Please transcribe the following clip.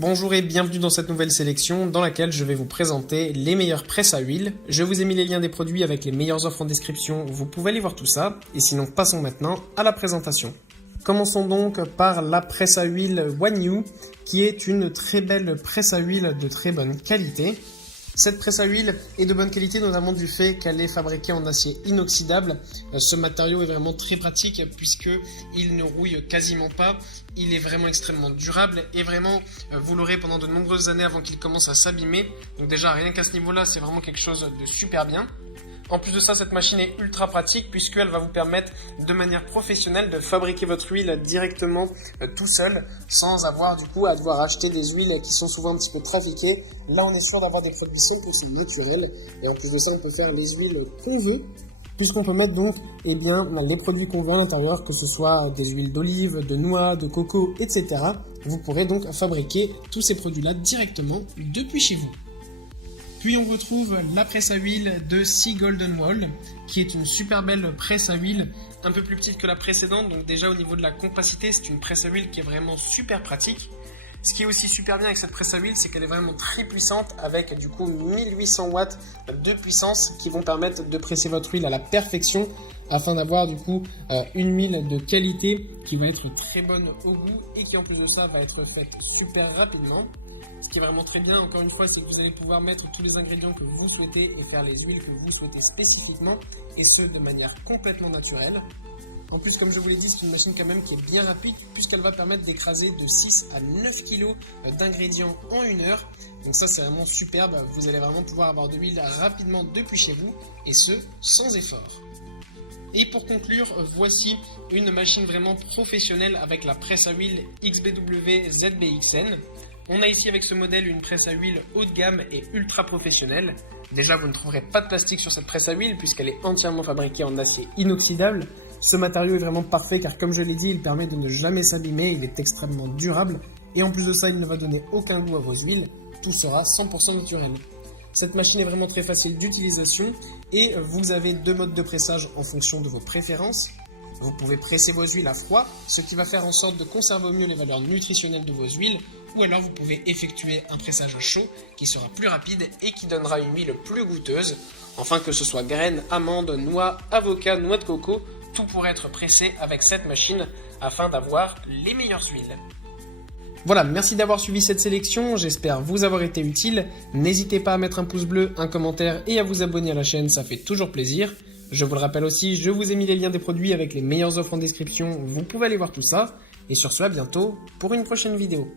Bonjour et bienvenue dans cette nouvelle sélection dans laquelle je vais vous présenter les meilleures presses à huile. Je vous ai mis les liens des produits avec les meilleures offres en description, vous pouvez aller voir tout ça. Et sinon, passons maintenant à la présentation. Commençons donc par la presse à huile One You, qui est une très belle presse à huile de très bonne qualité. Cette presse à huile est de bonne qualité, notamment du fait qu'elle est fabriquée en acier inoxydable. Ce matériau est vraiment très pratique puisqu'il ne rouille quasiment pas. Il est vraiment extrêmement durable et vraiment, vous l'aurez pendant de nombreuses années avant qu'il commence à s'abîmer. Donc déjà, rien qu'à ce niveau-là, c'est vraiment quelque chose de super bien. En plus de ça, cette machine est ultra pratique puisqu'elle va vous permettre de manière professionnelle de fabriquer votre huile directement tout seul sans avoir du coup à devoir acheter des huiles qui sont souvent un petit peu trafiquées. Là, on est sûr d'avoir des produits 100% naturels et en plus de ça, on peut faire les huiles qu'on veut puisqu'on peut mettre donc les produits qu'on veut à l'intérieur, que ce soit des huiles d'olive, de noix, de coco, etc. Vous pourrez donc fabriquer tous ces produits-là directement depuis chez vous. Puis on retrouve la presse à huile de Sea Golden Wall, qui est une super belle presse à huile, un peu plus petite que la précédente, donc déjà au niveau de la compacité, c'est une presse à huile qui est vraiment super pratique. Ce qui est aussi super bien avec cette presse à huile, c'est qu'elle est vraiment très puissante avec du coup 1800 watts de puissance qui vont permettre de presser votre huile à la perfection afin d'avoir du coup une huile de qualité qui va être très bonne au goût et qui en plus de ça va être faite super rapidement. Ce qui est vraiment très bien, encore une fois, c'est que vous allez pouvoir mettre tous les ingrédients que vous souhaitez et faire les huiles que vous souhaitez spécifiquement et ce de manière complètement naturelle. En plus, comme je vous l'ai dit, c'est une machine quand même qui est bien rapide puisqu'elle va permettre d'écraser de 6 à 9 kg d'ingrédients en 1 heure. Donc ça, c'est vraiment superbe. Vous allez vraiment pouvoir avoir de l'huile rapidement depuis chez vous et ce, sans effort. Et pour conclure, voici une machine vraiment professionnelle avec la presse à huile XBW ZBXN. On a ici avec ce modèle une presse à huile haut de gamme et ultra professionnelle. Déjà, vous ne trouverez pas de plastique sur cette presse à huile puisqu'elle est entièrement fabriquée en acier inoxydable. Ce matériau est vraiment parfait car comme je l'ai dit, il permet de ne jamais s'abîmer, il est extrêmement durable et en plus de ça, il ne va donner aucun goût à vos huiles, tout sera 100% naturel. Cette machine est vraiment très facile d'utilisation et vous avez deux modes de pressage en fonction de vos préférences. Vous pouvez presser vos huiles à froid, ce qui va faire en sorte de conserver au mieux les valeurs nutritionnelles de vos huiles, ou alors vous pouvez effectuer un pressage chaud qui sera plus rapide et qui donnera une huile plus goûteuse. Enfin, que ce soit graines, amandes, noix, avocat, noix de coco, tout pourrait être pressé avec cette machine afin d'avoir les meilleures huiles. Voilà, merci d'avoir suivi cette sélection, j'espère vous avoir été utile. N'hésitez pas à mettre un pouce bleu, un commentaire et à vous abonner à la chaîne, ça fait toujours plaisir. Je vous le rappelle aussi, je vous ai mis les liens des produits avec les meilleures offres en description, vous pouvez aller voir tout ça. Et sur ce, à bientôt pour une prochaine vidéo.